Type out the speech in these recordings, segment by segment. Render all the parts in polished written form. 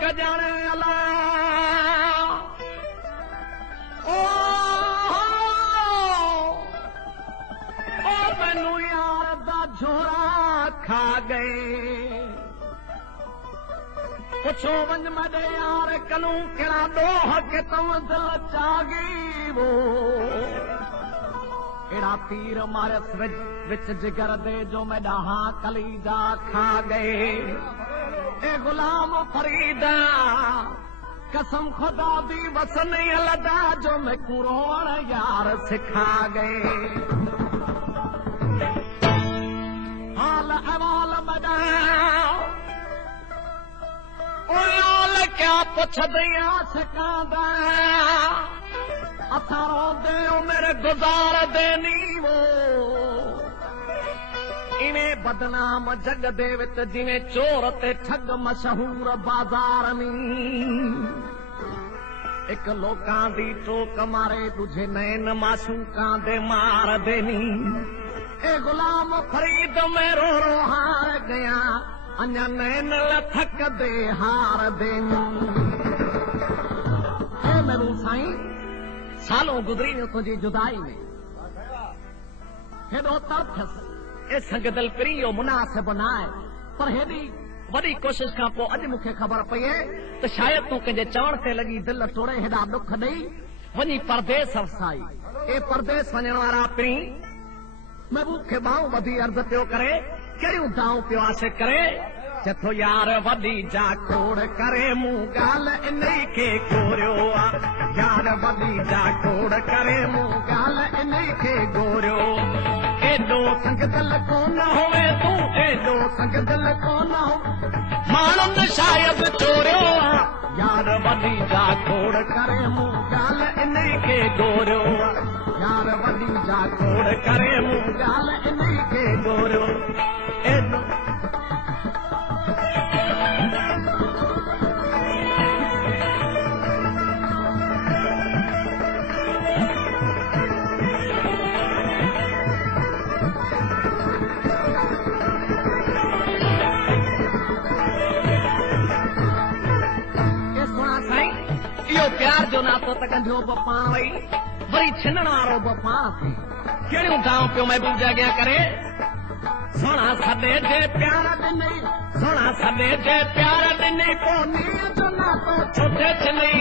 कजण अला ओ मैनू यार दा झोरा खा गए पुछो वंज मदे यार कनू केड़ा दोह के तम दिल चागी वो एड़ा तीर मारस विच जिगर दे जो मैं डाहा कलीजा खा गए ए गुलाम फरीदा कसम खुदा दी वसन लदा जो मैं कुरोण यार सिखा गए हाल अहवाल बदाओ ओयाल क्या पुछ दिया सकांदा अथारों दे मेरे गुजार देनी वो इवें बदनाम जग दे विच जिवें चोर ते ठग मशहूर बाजार नी एक लोकां दी टोक मारे तुझे नैन माशूकां दे मार देनी ए गुलाम फरीद में रो रो हार गया अन्या नैन लथक दे हार देनी ए मेरू साईं सालों गुजरी ने तुझी जुदाई में हेॾो तड़फस ए संग दिल प्रियो मुनासिब न आहे पर हेॾी वॾी कोशिश खां पोइ अॼु मूंखे ख़बर पई आहे त शायदि तूं कंहिंजे चवण ते लॻी दिलि टोड़े हेॾा ॾुख ॾेई वञी परदेस अवसाई ए परदेस वञण वारा पिणी महबूब खे ॿाहूं ॿधी अर्ज़ पियो करे कहिड़ियूं दाऊं पियो आशे करे चथो यार वॾी जा खोड़ करे मूं ॻाल्हि इन खे गोरियो आहे यार वॾी जा खोड़ करे मूं ॻाल्हि इन खे गोरियो एॾो संग दिल कोन होवे तूं एॾो संग दिल कोन हो माण्हुनि शायदि चोरियो आहे यार वॾी जा खोड़ करे मूं ॻाल्हि इन खे गोरियो आहे यार वॾी जा खोड़ करे मूं ॻाल्हि इन खे गोरियो एॾो प्यार जो नातो त कंढियो ब पाण वई वरी छिनण वारो ब पाण थी कहिड़ियूं दाऊं पियो महबूब जे अॻियां करे सोना सॾे जे प्यार ॾिनई सोना सॾे जे प्यार ॾिनई पोइ नीअ जो नातो छो थिए छिनई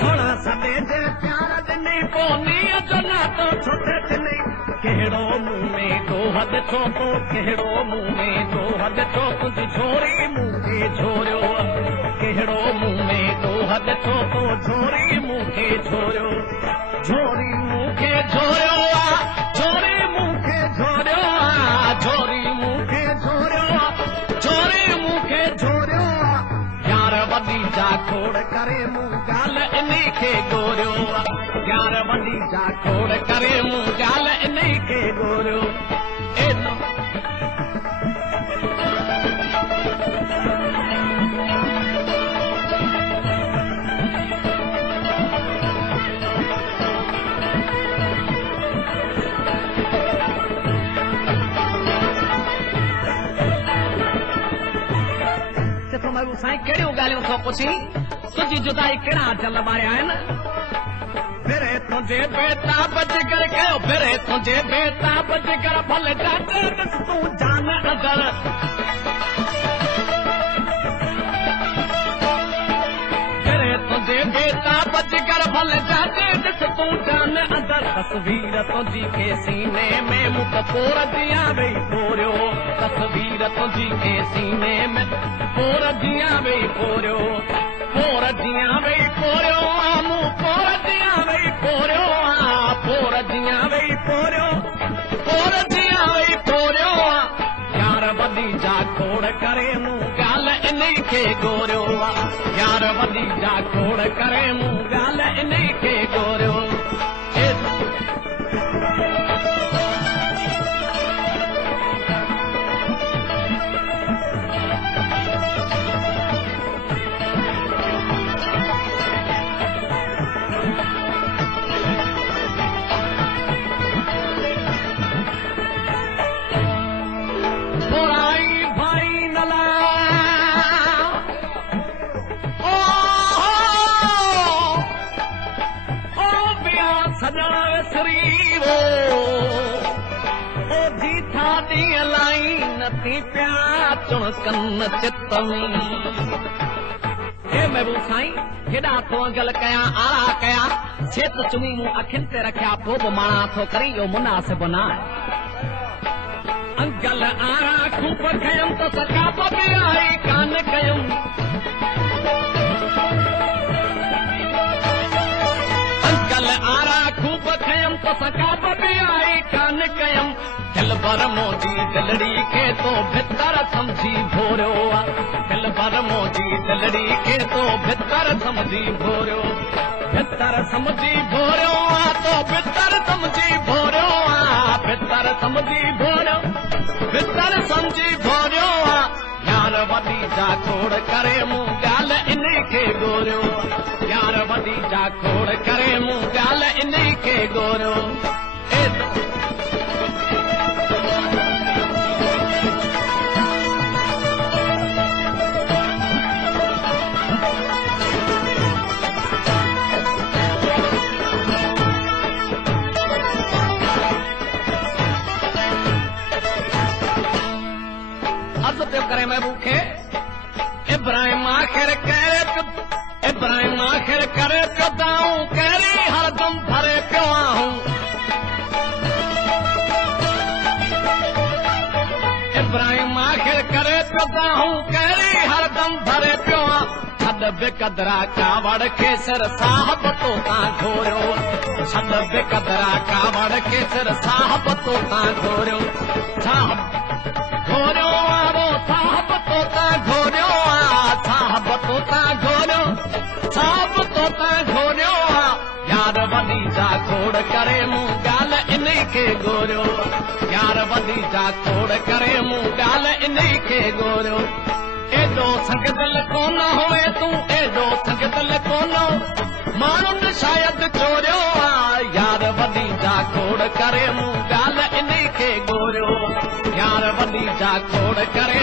सोना सॾे जे प्यार ॾिनई पोइ नीअ जो नातो छो थिए छिनई कहिड़ो मुंह में दोह ॾिठो तो कहिड़ो मुंह में दोह ॾिठो तुंहिंजी छोरी मूंखे झोरियो कहिड़ो मुंह में दोह ॾिठो तो छोरी मूंखे झोरियो छोरी मूंखे झोरियो आहे छोरी मूंखे झोरियो आहे छोरी मूंखे झोरियो आहे छोरी मूंखे झोरियो आहे यार वॾी जा खोड़ करे मूं ॻाल्हि इन खे गोरियो यार वॾी जा खोड़ करे मूं ॻाल्हि इन खे गोरियो एॾो महबूब साईं कहिड़ियूं ॻाल्हियूं थो पुछी तुंहिंजी जुदाई कहिड़ा जल मारिया आहिनि फिरे तुंहिंजे बेताब जिगर कयो फिरे तुंहिंजे बेताब जिगर भले जाते तूं जान अदर फिरे तुंहिंजे बेताब जिगर भले जाते तूं जान अदर तस्वीर तुंहिंजी खे सीने में मुख पोर जियां वेही पोरियो तस्वीर तुंहिंजी खे सीने में पोर जियां वेही पोरियो पोर जियां वेही पोरियो मूं पोर जियां वेही पोरियो पोर जियां वेही पोरियो पोर जियां वेही पोरियो यार वॾी जा खोड़ करे मूं ॻाल्हि इन खे गोरियो यार वॾी जा खोड़ करे मूं ॻाल्हि इन खे गोरियो गुज़री वो जी था ॾींहं लाई नथी पिया चुण कन चित में हे महबूब साईं हेॾा तो अंगल कया आरा कया छेत चुमी मूं अखियुनि ते रखिया पोइ बि माणा थो करी इहो मुनासिब न आहे अंगल आरा खूब खयम तो सकाब बि आई कान कयम अंगल आरा खूब खयम तो सकाब बि आई कान कयम दिल भर मोजी दिलड़ी के तो भितर समझी भोरियो दिल भर मोजी दिलड़ी के तो भितर समझी भोरियो भितर समझी भोरियो तो भितर समझी भोरियो भितर समझी भोरियो भितर समझी भोरियो यार वॾी जा खोड़ करे मूं ॻाल्हि इन खे गोरियो यार वॾी जा खोड़ करे मूं ॻाल्हि इन खे गोरियो करे महबूब खे इब्राहिम आखिर करे पियो दाऊं कहिड़ी हरदम भरे पियो आऊं इब्राहिम आखिर करे पियो दाऊं कहिड़ी हरदम भरे पियो छॾ बेक़दरा कावड़ खे सिर साहब तो तां घोरियो छॾ बेक़दरा कावड़ खे सिर साहब तो तां घोरियो घोरियो वारो साहब तोता घोरियो साहब तोता घोरियो साहब तोता घोरियो यार वॾी जा खोड़ करे मूं ॻाल्हि इन खे गोरियो यार वॾी जा खोड़ करे मूं ॻाल्हि इन खे गोरियो एॾो संगदल कोन होए तूं एॾो संगदल कोन माण्हुनि शायदि चोरियो यार वॾी जा खोड़ करे मूं ॻाल्हि इन खे गोरियो यार वॾी जा खोड़ करे